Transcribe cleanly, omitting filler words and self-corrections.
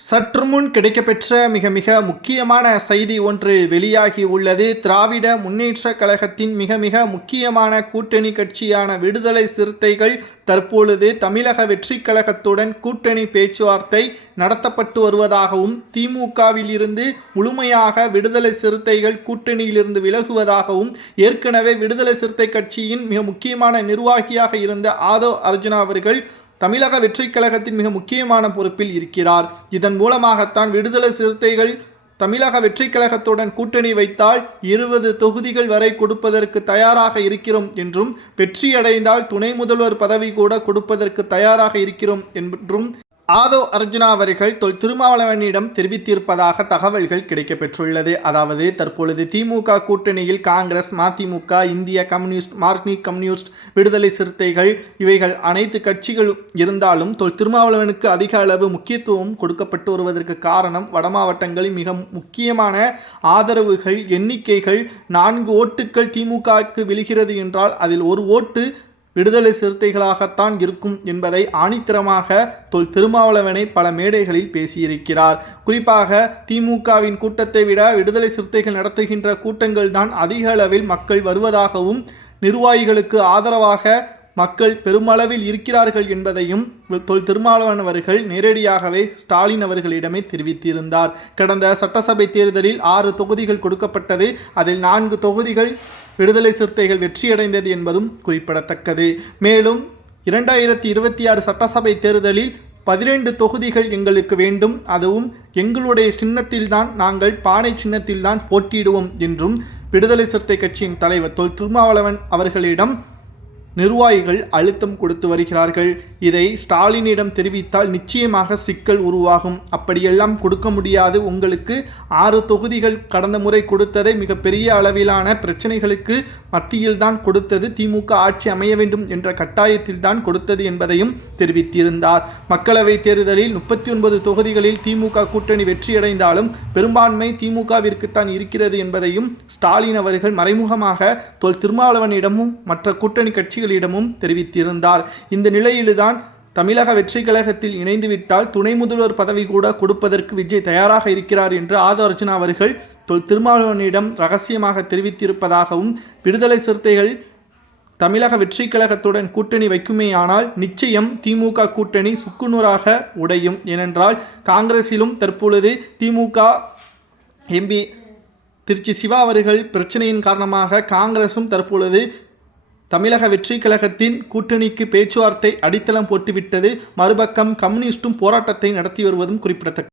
சற்று முன் கிடைக்கப்பெற்ற மிக முக்கியமான செய்தி ஒன்று வெளியாகி உள்ளது. திராவிட முன்னேற்றக் கழகத்தின் மிக முக்கியமான கூட்டணி கட்சியான விடுதலை சிறுத்தைகள் தற்பொழுது தமிழக வெற்றிக் கழகத்துடன் கூட்டணி பேச்சுவார்த்தை நடத்தப்பட்டு வருவதாகவும், திமுகவில் இருந்து முழுமையாக விடுதலை சிறுத்தைகள் கூட்டணியிலிருந்து விலகுவதாகவும், ஏற்கனவே விடுதலை சிறுத்தை கட்சியின் மிக முக்கியமான நிர்வாகியாக இருந்த ஆதவ் அர்ஜுனா அவர்கள் தமிழக வெற்றிக் கழகத்தின் மிக முக்கியமான பொறுப்பில் இருக்கிறார். இதன் மூலமாகத்தான் விடுதலை சிறுத்தைகள் தமிழக வெற்றிக் கழகத்துடன் கூட்டணி வைத்தால் 20 தொகுதிகள் வரை கொடுப்பதற்கு தயாராக இருக்கிறோம் என்றும், வெற்றியடைந்தால் துணை முதல்வர் பதவி கூட கொடுப்பதற்கு தயாராக இருக்கிறோம் என்றும் ஆதவ் அர்ஜுனா அவர்கள் திருமாவளவனிடம் தெரிவித்திருப்பதாக தகவல்கள் கிடைக்கப்பெற்றுள்ளது. அதாவது தற்பொழுது திமுக கூட்டணியில் காங்கிரஸ், மதிமுக, இந்திய கம்யூனிஸ்ட், மார்க்சிஸ்ட் கம்யூனிஸ்ட், விடுதலை சிறுத்தைகள் இவைகள் அனைத்து கட்சிகள் இருந்தாலும் திருமாவளவனுக்கு அதிக அளவு முக்கியத்துவம் கொடுக்கப்பட்டு வருவதற்கு காரணம், வட மாவட்டங்களில் மிக முக்கியமான ஆதரவுகள் எண்ணிக்கைகள் 4 ஓட்டுக்கள் திமுகவுக்கு விழுகிறது என்றால் அதில் 1 ஓட்டு விடுதலை சிறுத்தைகளாகத்தான் இருக்கும் என்பதை ஆணித்தரமாக திருமாவளவனை பல மேடைகளில் பேசியிருக்கிறார். குறிப்பாக திமுகவின் கூட்டத்தை விட விடுதலை சிறுத்தைகள் நடத்துகின்ற கூட்டங்கள் தான் அதிக அளவில் மக்கள் வருவதாகவும், நிர்வாகிகளுக்கு ஆதரவாக மக்கள் பெருமளவில் இருக்கிறார்கள் என்பதையும் திருமாவளவன் அவர்கள் நேரடியாகவே ஸ்டாலின் அவர்களிடமே தெரிவித்திருந்தார். கடந்த சட்டசபை தேர்தலில் 6 தொகுதிகள் கொடுக்கப்பட்டது. அதில் 4 தொகுதிகள் விடுதலை சிறுத்தைகள் வெற்றியடைந்தது என்பதும் குறிப்பிடத்தக்கது. மேலும் 2026 சட்டசபை தேர்தலில் 12 தொகுதிகள் எங்களுக்கு வேண்டும், அதுவும் எங்களுடைய சின்னத்தில்தான், நாங்கள் பானை சின்னத்தில்தான் போட்டியிடுவோம் என்றும் விடுதலை சிறுத்தை கட்சியின் தலைவர் திருமாவளவன் அவர்களிடம் நிர்வாகிகள் அழுத்தம் கொடுத்து வருகிறார்கள். இதை ஸ்டாலினிடம் தெரிவித்தால் நிச்சயமாக சிக்கல் உருவாகும். அப்படியெல்லாம் கொடுக்க முடியாது, உங்களுக்கு 6 தொகுதிகள் கடந்த முறை கொடுத்ததை மிகப்பெரிய அளவிலான பிரச்சனைகளுக்கு மத்தியில் தான் கொடுத்தது, திமுக ஆட்சி அமைய வேண்டும் என்ற கட்டாயத்தில் தான் கொடுத்தது என்பதையும் தெரிவித்திருந்தார். மக்களவை தேர்தலில் 39 தொகுதிகளில் திமுக கூட்டணி வெற்றியடைந்தாலும் பெரும்பான்மை திமுகவிற்குத்தான் இருக்கிறது என்பதையும் ஸ்டாலின் அவர்கள் மறைமுகமாக திருமாவளவனிடமும் மற்ற கூட்டணி கட்சிகளிடமும் தெரிவித்திருந்தார். இந்த நிலையில்தான் தமிழக வெற்றி கழகத்தில் இணைந்துவிட்டால் துணை முதல்வர் பதவி கூட கொடுப்பதற்கு விஜய் தயாராக இருக்கிறார் என்று ஆதவ் அர்ஜுனா அவர்கள் திருமாவளவனிடம் ரகசியமாக தெரிவித்திருப்பதாகவும், விடுதலை சிறுத்தைகள் தமிழக வெற்றி கழகத்துடன் கூட்டணி வைக்குமேயானால் நிச்சயம் திமுக கூட்டணி சுக்குநூறாக உடையும். ஏனென்றால் காங்கிரஸிலும் தற்பொழுது திமுக எம்பி திருச்சி சிவா அவர்கள் பிரச்சனையின் காரணமாக காங்கிரசும் தற்பொழுது தமிழக வெற்றி கழகத்தின் கூட்டணிக்கு பேச்சுவார்த்தை அடித்தளம் போட்டுவிட்டது. மறுபக்கம் கம்யூனிஸ்டும் போராட்டத்தை நடத்தி வருவதும் குறிப்பிடத்தக்கது.